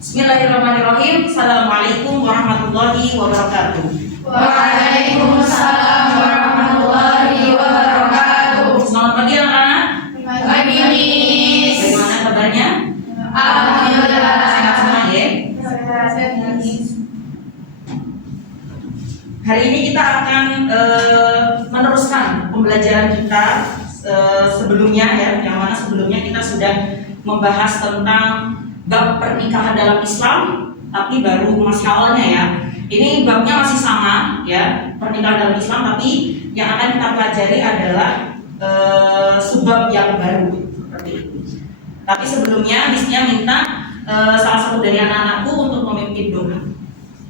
Bismillahirrahmanirrahim. Assalamualaikum warahmatullahi wabarakatuh. Waalaikumsalam warahmatullahi wabarakatuh. Selamat pagi anak-anak. Pagi, Miss. Bagaimana kabarnya? Alhamdulillah. Sehat semua ya? Hari ini kita akan meneruskan pembelajaran kita sebelumnya ya, yang mana sebelumnya kita sudah membahas tentang bab pernikahan dalam Islam, tapi baru masih awalnya ya. Ini babnya masih sama ya, pernikahan dalam Islam, tapi yang akan kita pelajari adalah subbab yang baru seperti itu. Tapi sebelumnya Miss-nya minta salah satu dari anak-anakku untuk memimpin doa.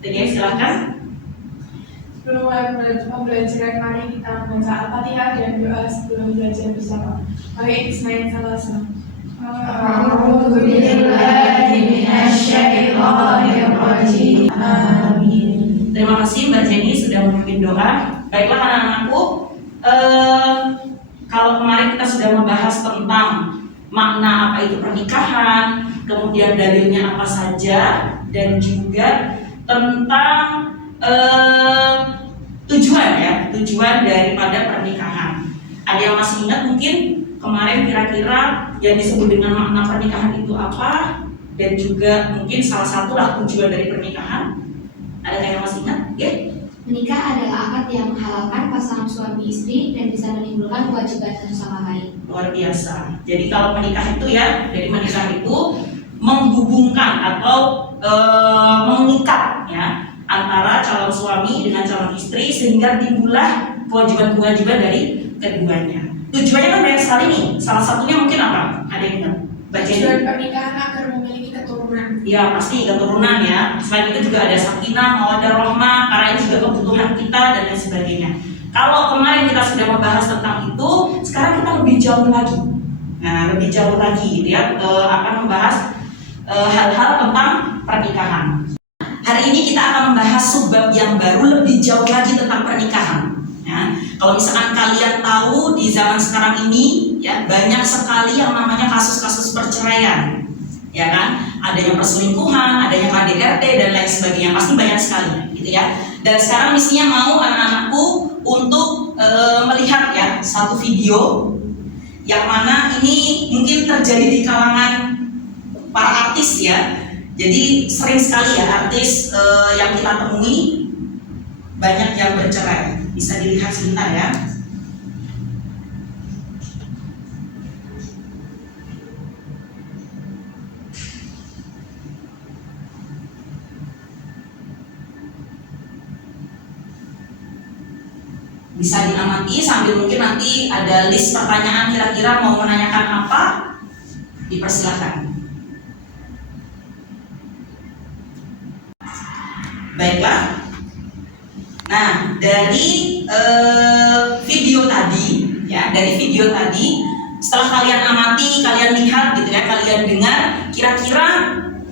Jadi silakan. Sebelum mulai pembelajaran, mari kita membaca Al-Fatihah dan doa sebelum belajar bersama. Baik, bismillahirrahmanirrahim. A'udzu billahi minasyaitonir rajim. Amin. Terima kasih Mbak Jenny sudah memimpin doa. Baiklah anak-anakku, kalau kemarin kita sudah membahas tentang makna apa itu pernikahan, kemudian dalilnya apa saja, dan juga tentang tujuan daripada pernikahan. Ada yang masih ingat mungkin kemarin kira-kira yang disebut dengan makna pernikahan itu apa, dan juga mungkin salah satu lah tujuan dari pernikahan. Ada yang masih ingat? Ya? Menikah adalah akad yang menghalalkan pasangan suami istri dan bisa menimbulkan kewajiban satu sama lain. Luar biasa. Jadi kalau menikah itu ya, dari menikah itu menghubungkan atau mengikat ya antara calon suami dengan calon istri sehingga timbullah kewajiban-kewajiban dari keduanya. Tujuannya kan banyak sekali nih. Salah satunya mungkin apa? Ada yang ingat? Tujuan pernikahan agar memiliki keturunan. Ya pasti keturunan ya. Selain itu juga ada sakinah, mawaddah, rahmah, karena itu juga kebutuhan kita dan lain sebagainya. Kalau kemarin kita sudah membahas tentang itu, sekarang kita lebih jauh lagi. Nah, lebih jauh lagi gitu ya, akan membahas hal-hal tentang pernikahan. Hari ini kita akan membahas subbab yang baru lebih jauh lagi tentang pernikahan. Ya, kalau misalkan kalian tahu di zaman sekarang ini ya banyak sekali yang namanya kasus-kasus perceraian, ya kan? Adanya perselingkuhan, adanya KDRT dan lain sebagainya, pasti banyak sekali, gitu ya. Dan sekarang misinya mau anak-anakku untuk melihat ya satu video yang mana ini mungkin terjadi di kalangan para artis ya. Jadi sering sekali ya artis yang kita temui banyak yang bercerai. Bisa dilihat sebentar ya. Bisa diamati sambil mungkin nanti ada list pertanyaan kira-kira mau menanyakan apa, dipersilakan. Baiklah. Nah, dari video tadi, ya, setelah kalian amati, kalian lihat, gitu ya, kalian dengar, kira-kira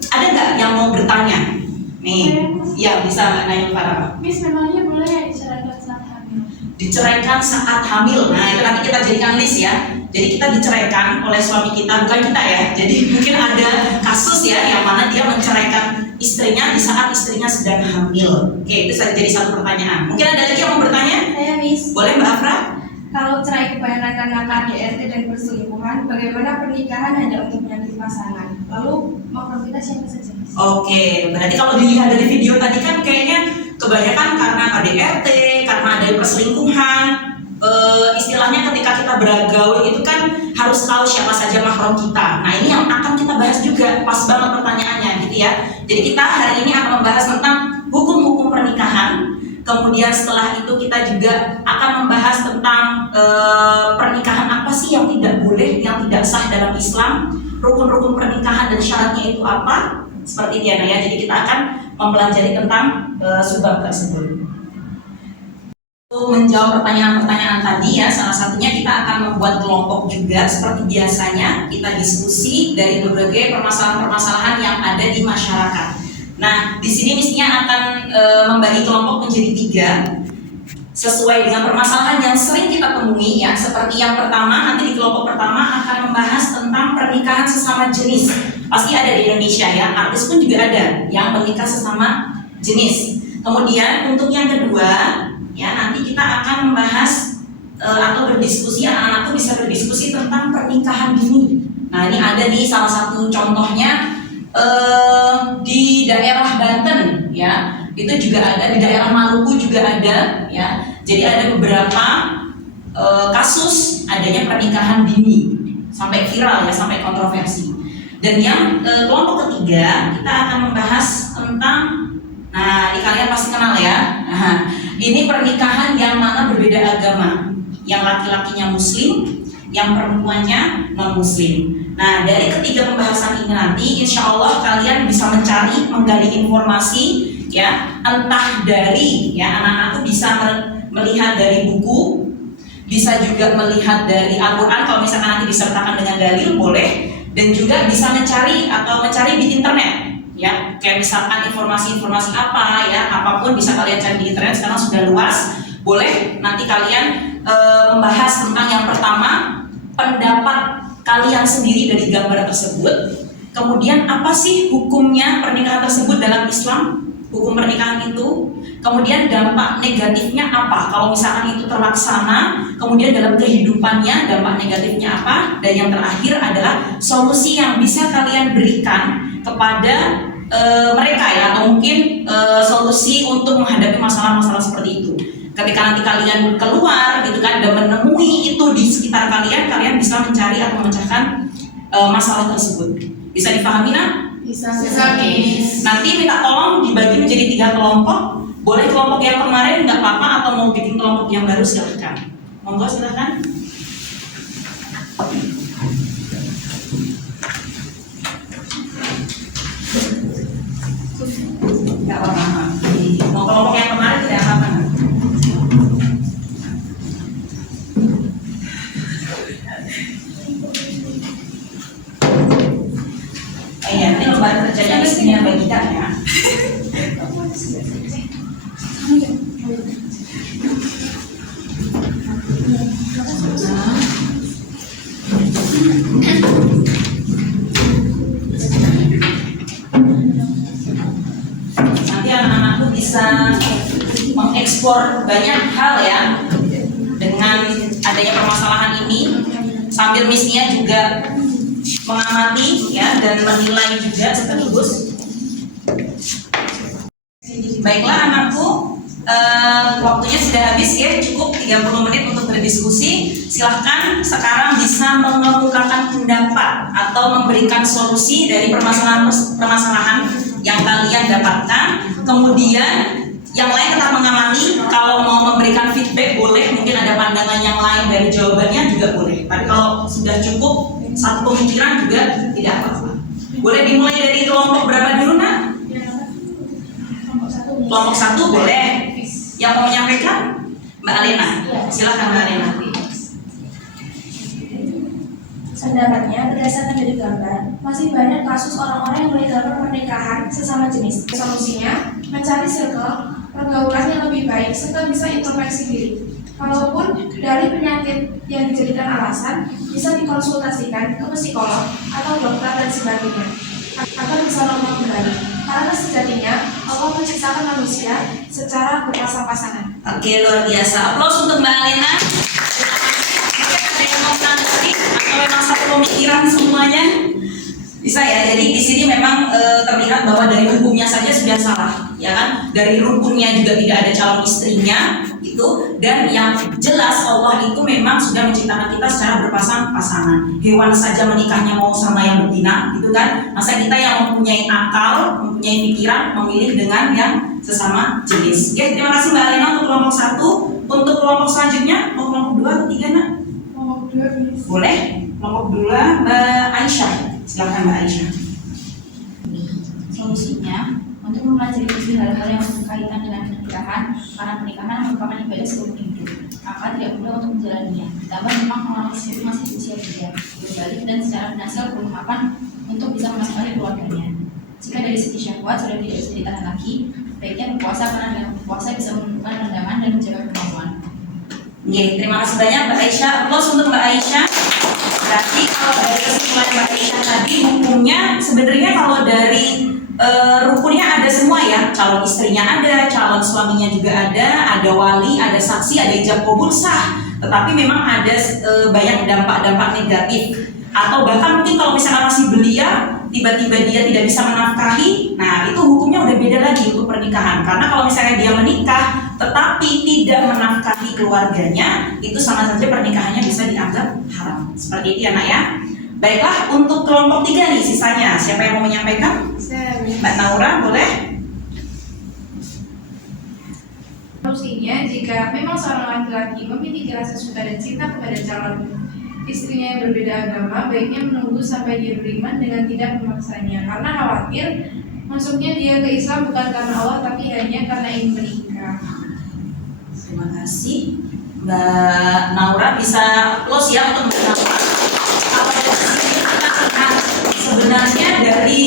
ada nggak yang mau bertanya? Nih, ya bisa nanya Farah. Miss, memangnya boleh ya diceraikan saat hamil? Diceraikan saat hamil. Nah, itu nanti kita jadikan list ya. Jadi kita diceraikan oleh suami kita, bukan kita ya. Jadi mungkin ada kasus ya yang mana dia menceraikan istrinya di saat istrinya sedang hamil. Oke, itu jadi satu pertanyaan. Mungkin ada lagi yang mau bertanya? Saya Miss, Boleh Mbak Afra? kalau cerai kebanyakan karena KDRT dan perselingkuhan, bagaimana pernikahan hanya untuk menyakiti pasangan? Lalu makhluk kita siapa saja, Miss? Oke, berarti kalau dilihat dari video tadi kan kayaknya kebanyakan karena KDRT, karena ada perselingkuhan. Istilahnya ketika kita bergaul itu kan harus tahu siapa saja mahram kita. Nah ini yang akan kita bahas juga, pas banget pertanyaannya gitu ya. Jadi kita hari ini akan membahas tentang hukum-hukum pernikahan. Kemudian setelah itu kita juga akan membahas tentang pernikahan apa sih yang tidak boleh, yang tidak sah dalam Islam, rukun-rukun pernikahan dan syaratnya itu apa, seperti itu ya. Jadi kita akan mempelajari tentang subbab tersebut. Untuk menjawab pertanyaan-pertanyaan tadi ya, salah satunya kita akan membuat kelompok juga seperti biasanya kita diskusi dari berbagai permasalahan-permasalahan yang ada di masyarakat. Nah, di sini mestinya akan membagi kelompok menjadi 3 sesuai dengan permasalahan yang sering kita temui temui ya, seperti yang pertama, nanti di kelompok pertama akan membahas tentang pernikahan sesama jenis. Pasti ada di Indonesia ya, artis pun juga ada yang menikah sesama jenis. Kemudian untuk yang kedua ya, nanti kita akan membahas atau berdiskusi, anak-anak tuh bisa berdiskusi tentang pernikahan dini. Nah ini ada nih salah satu contohnya di daerah Banten ya, itu juga ada, di daerah Maluku juga ada ya. Jadi ada beberapa kasus adanya pernikahan dini sampai viral ya, sampai kontroversi. Dan yang kelompok ketiga kita akan membahas tentang, nah ini kalian pasti kenal ya, nah, ini pernikahan yang mana berbeda agama, yang laki-lakinya muslim, yang perempuannya non-muslim. Nah dari ketiga pembahasan ini nanti insya Allah kalian bisa mencari, menggali informasi ya, entah dari ya, anak-anak tuh bisa melihat dari buku, bisa juga melihat dari Al-Quran kalau misalkan nanti disertakan dengan dalil boleh, dan juga bisa mencari atau mencari di internet ya, kayak misalkan informasi-informasi apa ya, apapun bisa kalian cari di internet, sekarang sudah luas. Boleh nanti kalian membahas tentang yang pertama, pendapat kalian sendiri dari gambar tersebut, kemudian apa sih hukumnya pernikahan tersebut dalam Islam, hukum pernikahan itu, kemudian dampak negatifnya apa kalau misalkan itu terlaksana, kemudian dalam kehidupannya dampak negatifnya apa, dan yang terakhir adalah solusi yang bisa kalian berikan kepada mereka ya, atau mungkin solusi untuk menghadapi masalah-masalah seperti itu. Ketika nanti kalian keluar gitu kan dan menemui itu di sekitar kalian, kalian bisa mencari atau memecahkan masalah tersebut. Bisa dipahami nak? Bisa. Nanti minta tolong dibagi menjadi 3 kelompok. Boleh kelompok yang kemarin nggak apa-apa, atau mau bikin kelompok yang baru silahkan. Monggo silahkan. Nggak apa-apa. Mau kelompok yang kemarin tidak apa-apa. Iya, ini lembaga kerjanya istrinya bagi kita ya. Nanti anak-anakku bisa mengekspor banyak hal ya dengan adanya permasalahan ini, sambil Miss-nya juga mengamati ya dan menilai juga sekaligus. Baiklah anakku, waktunya sudah habis ya, cukup 30 menit untuk berdiskusi. Silahkan sekarang bisa mengemukakan pendapat atau memberikan solusi dari permasalahan yang kalian dapatkan. Kemudian yang lain tetap mengamati, kalau mau memberikan feedback boleh, mungkin ada pandangan yang lain dari jawabannya juga boleh. Tapi kalau sudah cukup satu pemikiran juga tidak apa-apa. Boleh dimulai dari kelompok berapa dulu nak? Kelompok 1 boleh. Yang mau menyampaikan Mbak Alena, silakan Mbak Alena. Pendapatnya berdasarkan dari gambar, masih banyak kasus orang-orang yang melegalkan pernikahan sesama jenis. Solusinya, mencari circle pergaulan yang lebih baik serta bisa introspeksi diri. Walaupun dari penyakit yang dijadikan alasan, bisa dikonsultasikan ke psikolog atau dokter dan sebagainya agar bisa normal kembali. Karena sejatinya Allah menciptakan manusia secara berpasang-pasangan. Oke, luar biasa. Aplaus untuk Mbak Alena. Mungkin ada yang mau menanggapi atau memang satu pemikiran semuanya? Bisa ya. Jadi di sini memang terlihat bahwa dari hukumnya saja sudah salah, ya kan? Dari rukunnya juga tidak ada calon istrinya itu, dan yang jelas Allah itu memang sudah menciptakan kita secara berpasang-pasangan. Hewan saja menikahnya mau sama yang betina, gitu kan? Masa kita yang mempunyai akal, mempunyai pikiran, memilih dengan yang sesama jenis. Oke, terima kasih Mbak Alena untuk kelompok 1. Untuk kelompok selanjutnya, mau kelompok 2 atau 3 nak? Kelompok 2 Boleh. Kelompok 2 Mbak Aisyah. Silakan Mbak Aisyah. Solusinya untuk mempelajari hal-hal yang berkaitan dengan pernikahan, karena pernikahan merupakan ibadah seumur hidup, maka tidak mudah untuk menjalaninya. Ditambah memang orang tersebut masih usia muda, berbalik dan secara finansial belum mapan untuk bisa menafkahi keluarganya. Jika dari segi syahwat sudah tidak bisa ditahan lagi, baiknya berpuasa, karena dengan berpuasa bisa menumbuhkan rendaman dan menjaga kemampuan. Oke, terima kasih banyak Mbak Aisyah. Plus untuk Mbak Aisyah. Berarti kalau dari kesimpulan Mbak Aisyah tadi, hukumnya sebenarnya kalau dari rukunnya ada semua ya. Calon istrinya ada, calon suaminya juga ada wali, ada saksi, ada ijab kabul sah. Tetapi memang ada banyak dampak-dampak negatif. Atau bahkan mungkin kalau misalnya masih belia, tiba-tiba dia tidak bisa menafkahi, nah itu hukumnya udah beda lagi untuk pernikahan. Karena kalau misalnya dia menikah tetapi tidak menafkahi keluarganya, itu sama saja pernikahannya bisa dianggap haram. Seperti itu ya nak ya. Baiklah, untuk kelompok 3 nih sisanya, siapa yang mau menyampaikan? Mbak Naura, boleh? Solusinya, jika memang seorang laki-laki memiliki rasa suka dan cinta kepada calon istrinya yang berbeda agama, baiknya menunggu sampai dia beriman dengan tidak memaksanya, karena khawatir masuknya dia ke Islam bukan karena Allah tapi hanya karena ingin menikah. Terima kasih. Mbak Naura bisa close ya untuk Mbak Naura. Kalau dari sini kita lihat sebenarnya dari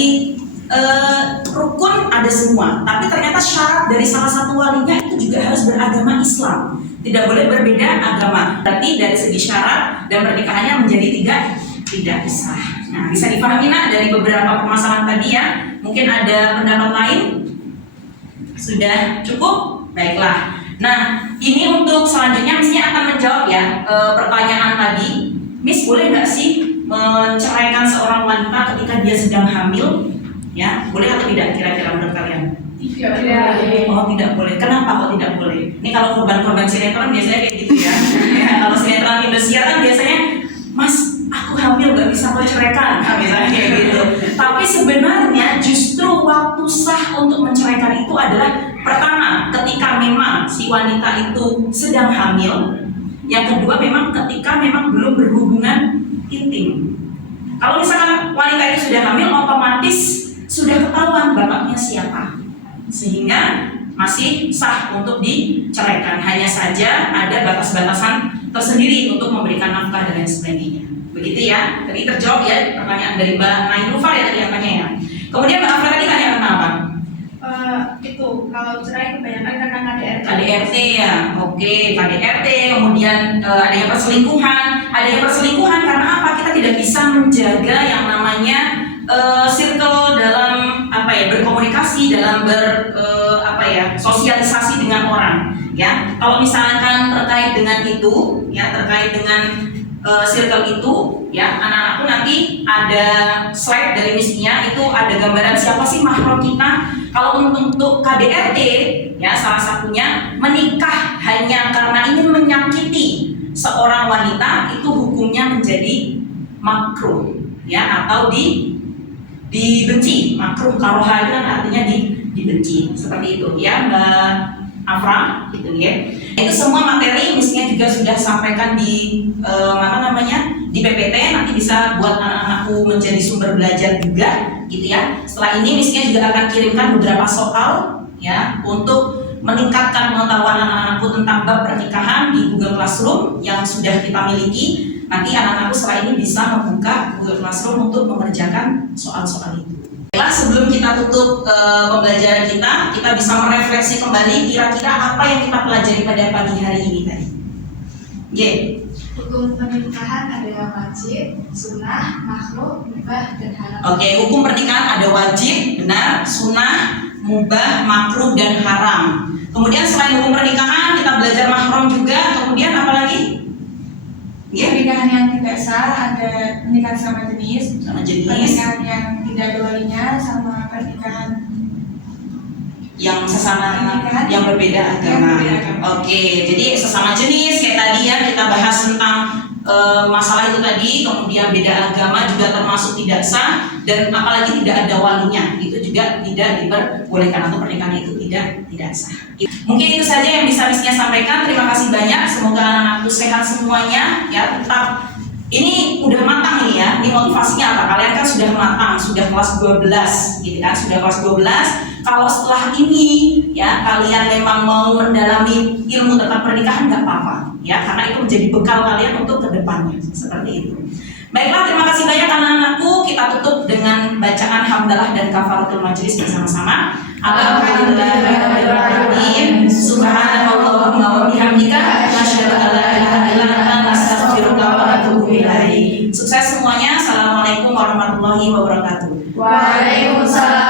rukun ada semua, tapi ternyata syarat dari salah satu walinya itu juga harus beragama Islam. Tidak boleh berbeda agama. Berarti dari segi syarat dan pernikahannya menjadi tidak sah. Nah, bisa dipahami nak dari beberapa permasalahan tadi ya. Mungkin ada pendapat lain? Sudah cukup? Baiklah. Nah, ini untuk selanjutnya mestinya akan menjawab ya pertanyaan tadi. Miss, boleh nggak sih menceraikan seorang wanita ketika dia sedang hamil? Ya, boleh atau tidak kira-kira menurut kalian? Tidak. Oh, tidak boleh. Kenapa kok tidak boleh? Ini kalau korban-korban sinetron biasanya kayak gitu ya. Kalau sinetron Indosiar kan biasanya, Mas, aku hamil gak bisa kau ceraikan, misalnya kayak gitu. Tapi sebenarnya justru waktu sah untuk menceraikan itu adalah pertama, ketika memang si wanita itu sedang hamil. Yang kedua, memang ketika memang belum berhubungan intim. Kalau misalkan wanita itu sudah hamil, otomatis sudah ketahuan bapaknya siapa, sehingga masih sah untuk diceraikan. Hanya saja ada batas-batasan tersendiri untuk memberikan nafkah dan lain sebagainya. Begitu ya. Tadi terjawab ya pertanyaan dari Mbak Nailufar ya tadi apanya ya. Kemudian Mbak Afra tadi tanya tentang apa? Itu kalau cerai kebanyakan karena KDRT. KDRT ya. Oke, KDRT. Kemudian adanya perselingkuhan. Adanya perselingkuhan karena apa? Kita tidak bisa menjaga yang namanya circle dalam berkomunikasi, dalam sosialisasi dengan orang ya. Kalau misalkan terkait dengan itu ya, terkait dengan circle itu ya, anak-anakku nanti ada slide dari misinya, itu ada gambaran siapa sih mahram kita. Kalau untuk KDRT ya, salah satunya menikah hanya karena ingin menyakiti seorang wanita, itu hukumnya menjadi makruh ya, atau dibenci. Makruh karoha itu kan artinya dibenci, seperti itu ya Mbak Afra gitu ya. Itu semua materi mestinya juga sudah sampaikan di di PPT, nanti bisa buat anak-anakku menjadi sumber belajar juga gitu ya. Setelah ini mestinya juga akan kirimkan beberapa soal ya untuk meningkatkan pengetahuan anak-anakku tentang bab pernikahan di Google Classroom yang sudah kita miliki. Nanti anak-anakku setelah ini bisa membuka Google Classroom untuk mengerjakan soal-soal itu. Sebelum kita tutup pembelajaran kita bisa merefleksi kembali kira-kira apa yang kita pelajari pada pagi hari ini tadi. Hukum pernikahan ada yang wajib, sunnah, makruh, mubah, dan haram. Oke, hukum pernikahan ada wajib, benar, sunnah, mubah, makruh, dan haram. Kemudian selain hukum pernikahan kita belajar mahram juga. Kemudian apa lagi? Pernikahan yang tidak sah, ada pernikahan sama jenis, pernikahan yang tidak ada walinya, sama pernikahan yang sesama yang berbeda agama. Oke, jadi sesama jenis kayak tadi ya kita bahas tentang masalah itu tadi. Kemudian beda agama juga termasuk tidak sah, dan apalagi tidak ada walinya itu juga tidak diperbolehkan, atau pernikahan itu tidak sah. Mungkin itu saja yang bisa misinya sampaikan. Terima kasih banyak. Semoga anak-anakku sehat semuanya ya. Tetap ini udah matang nih ya. Ini motivasinya apa? Kalian kan sudah matang, sudah kelas 12 gitu kan, sudah kelas 12. Kalau setelah ini ya kalian memang mau mendalami ilmu tentang pernikahan nggak apa-apa ya, karena itu menjadi bekal kalian untuk kedepannya, seperti itu. Baiklah, terima kasih banyak anak-anakku. Kita tutup dengan bacaan hamdalah dan kafaratul majelis bersama-sama. Alhamdulillahirabbil alamin. Subhanallahumma wa bihamdika asyhadu an la illa anta astaghfiruka wa atubu ilaik. Sukses semuanya. Assalamualaikum warahmatullahi wabarakatuh. Waalaikumsalam.